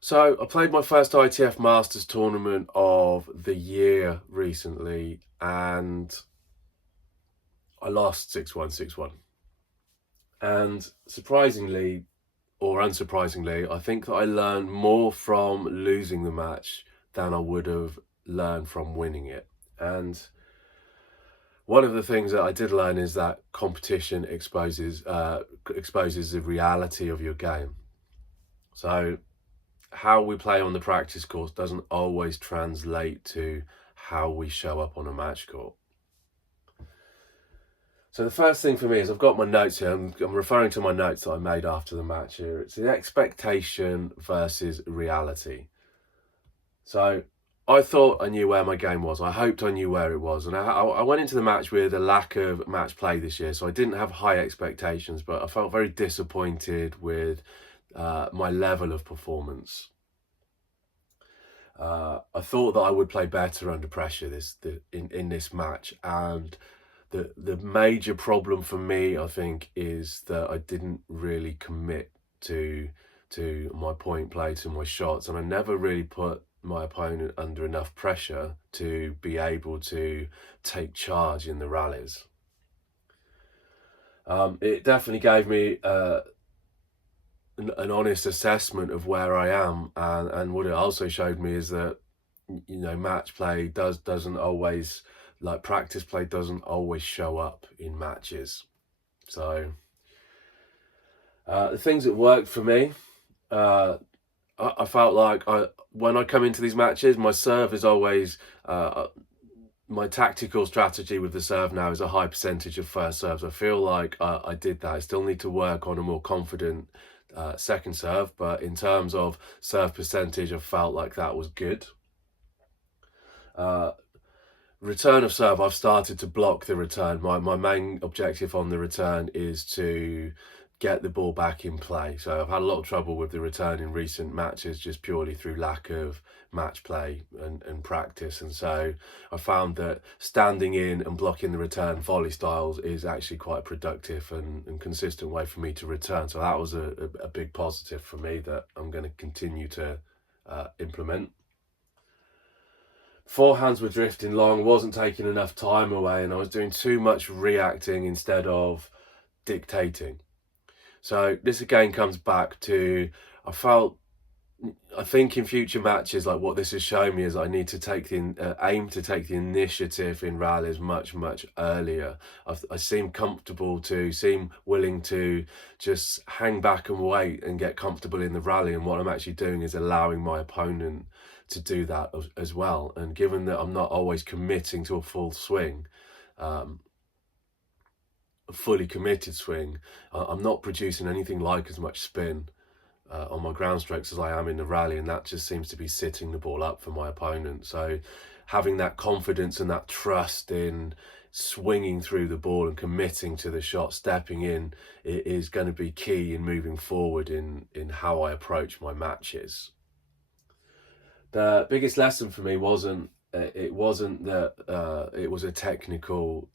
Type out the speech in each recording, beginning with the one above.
So I played my first ITF Masters tournament of the year recently, and I lost 6-1, 6-1. And surprisingly, or unsurprisingly, I think that I learned more from losing the match than I would have learned from winning it. And one of the things that I did learn is that competition exposes the reality of your game. So how we play on the practice course doesn't always translate to how we show up on a match court. So the first thing for me is I've got my notes here. I'm referring to my notes that I made after the match here. It's the expectation versus reality. So I thought I knew where my game was. I hoped I knew where it was. And I went into the match with a lack of match play this year. So I didn't have high expectations, but I felt very disappointed with my level of performance. I thought that I would play better under pressure in this match, and the major problem for me, I think, is that I didn't really commit to my point play, to my shots, and I never really put my opponent under enough pressure to be able to take charge in the rallies. It definitely gave me an honest assessment of where I am, and what it also showed me is that match play doesn't always, like practice play doesn't always show up in matches. So the things that worked for me, I felt like when I come into these matches, my serve is always my tactical strategy with the serve now is a high percentage of first serves. I feel like I did that. I still need to work on a more confident second serve, but in terms of serve percentage, I felt like that was good. Return of serve, I've started to block the return. My main objective on the return is to get the ball back in play. So I've had a lot of trouble with the return in recent matches, just purely through lack of match play and practice. And so I found that standing in and blocking the return volley styles is actually quite a productive and consistent way for me to return. So that was a big positive for me that I'm going to continue to implement. Forehands were drifting long, wasn't taking enough time away, and I was doing too much reacting instead of dictating. So this again comes back to, I think in future matches, like what this has shown me is I need to take aim to take the initiative in rallies much earlier. I seem willing to just hang back and wait and get comfortable in the rally, and what I'm actually doing is allowing my opponent to do that as well. And given that I'm not always committing to a full swing, a fully committed swing, I'm not producing anything like as much spin on my ground strokes as I am in the rally, and that just seems to be sitting the ball up for my opponent. So having that confidence and that trust in swinging through the ball and committing to the shot, stepping in, it is going to be key in moving forward in how I approach my matches. The biggest lesson for me wasn't that it wasn't technical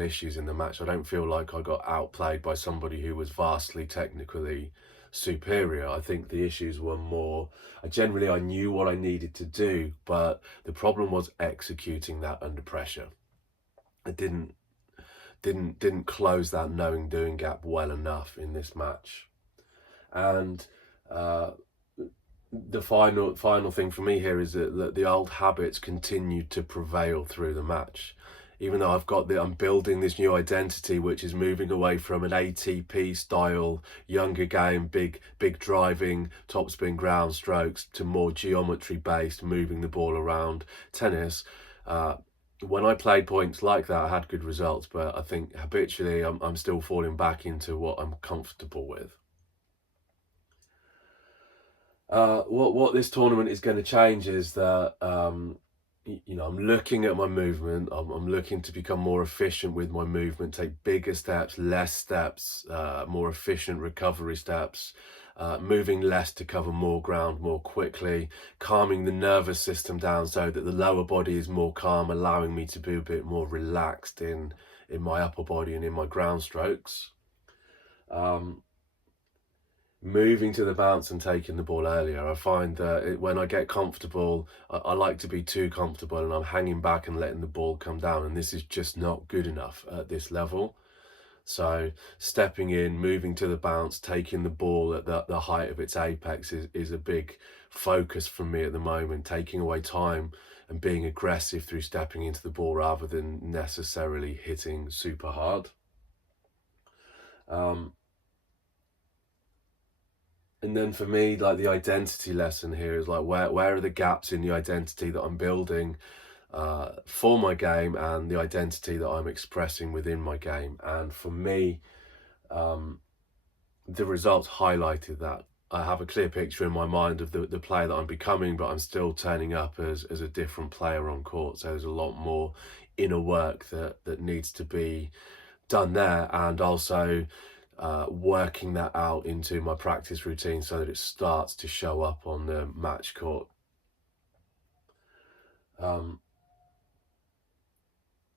issues in the match. I don't feel like I got outplayed by somebody who was vastly technically superior. I think the issues were more, I knew what I needed to do, but the problem was executing that under pressure. I didn't close that knowing doing gap well enough in this match. And the final thing for me here is that the old habits continued to prevail through the match. Even though I'm building this new identity, which is moving away from an ATP style younger game, big driving, topspin ground strokes, to more geometry based, moving the ball around tennis. When I played points like that, I had good results, but I think habitually I'm still falling back into what I'm comfortable with. What this tournament is going to change is that I'm looking at my movement. I'm looking to become more efficient with my movement, take bigger steps, less steps, more efficient recovery steps, moving less to cover more ground more quickly, calming the nervous system down so that the lower body is more calm, allowing me to be a bit more relaxed in my upper body and in my ground strokes. moving to the bounce and taking the ball earlier. I find that when I get comfortable, I like to be too comfortable and I'm hanging back and letting the ball come down, and this is just not good enough at this level. So stepping in, moving to the bounce, taking the ball at the height of its apex is a big focus for me at the moment, taking away time and being aggressive through stepping into the ball rather than necessarily hitting super hard. And then for me, like the identity lesson here is like where are the gaps in the identity that I'm building for my game and the identity that I'm expressing within my game. And for me, the results highlighted that. I have a clear picture in my mind of the player that I'm becoming, but I'm still turning up as a different player on court. So there's a lot more inner work that needs to be done there, and also working that out into my practice routine so that it starts to show up on the match court.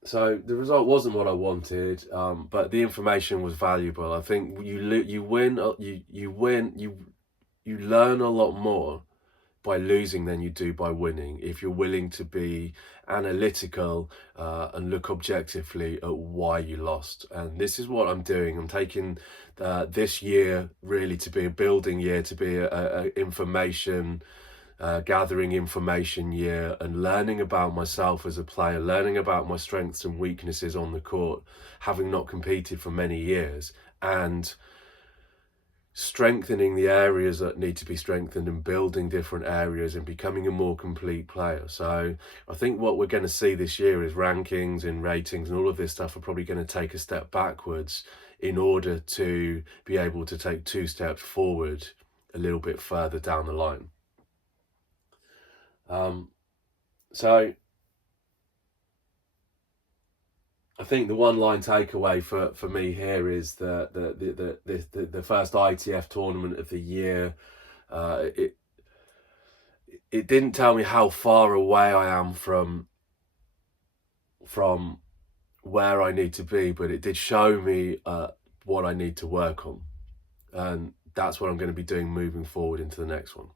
So the result wasn't what I wanted, but the information was valuable. I think you win, you learn a lot more by losing than you do by winning if you're willing to be analytical and look objectively at why you lost. And this is what I'm doing. I'm taking this year really to be a building year, to be a information gathering information year, and learning about myself as a player, learning about my strengths and weaknesses on the court, having not competed for many years, and strengthening the areas that need to be strengthened and building different areas and becoming a more complete player. So I think what we're going to see this year is rankings and ratings and all of this stuff are probably going to take a step backwards in order to be able to take 2 steps forward a little bit further down the line. So I think the one line takeaway for me here is that the first ITF tournament of the year, it didn't tell me how far away I am from where I need to be, but it did show me what I need to work on, and that's what I'm going to be doing moving forward into the next one.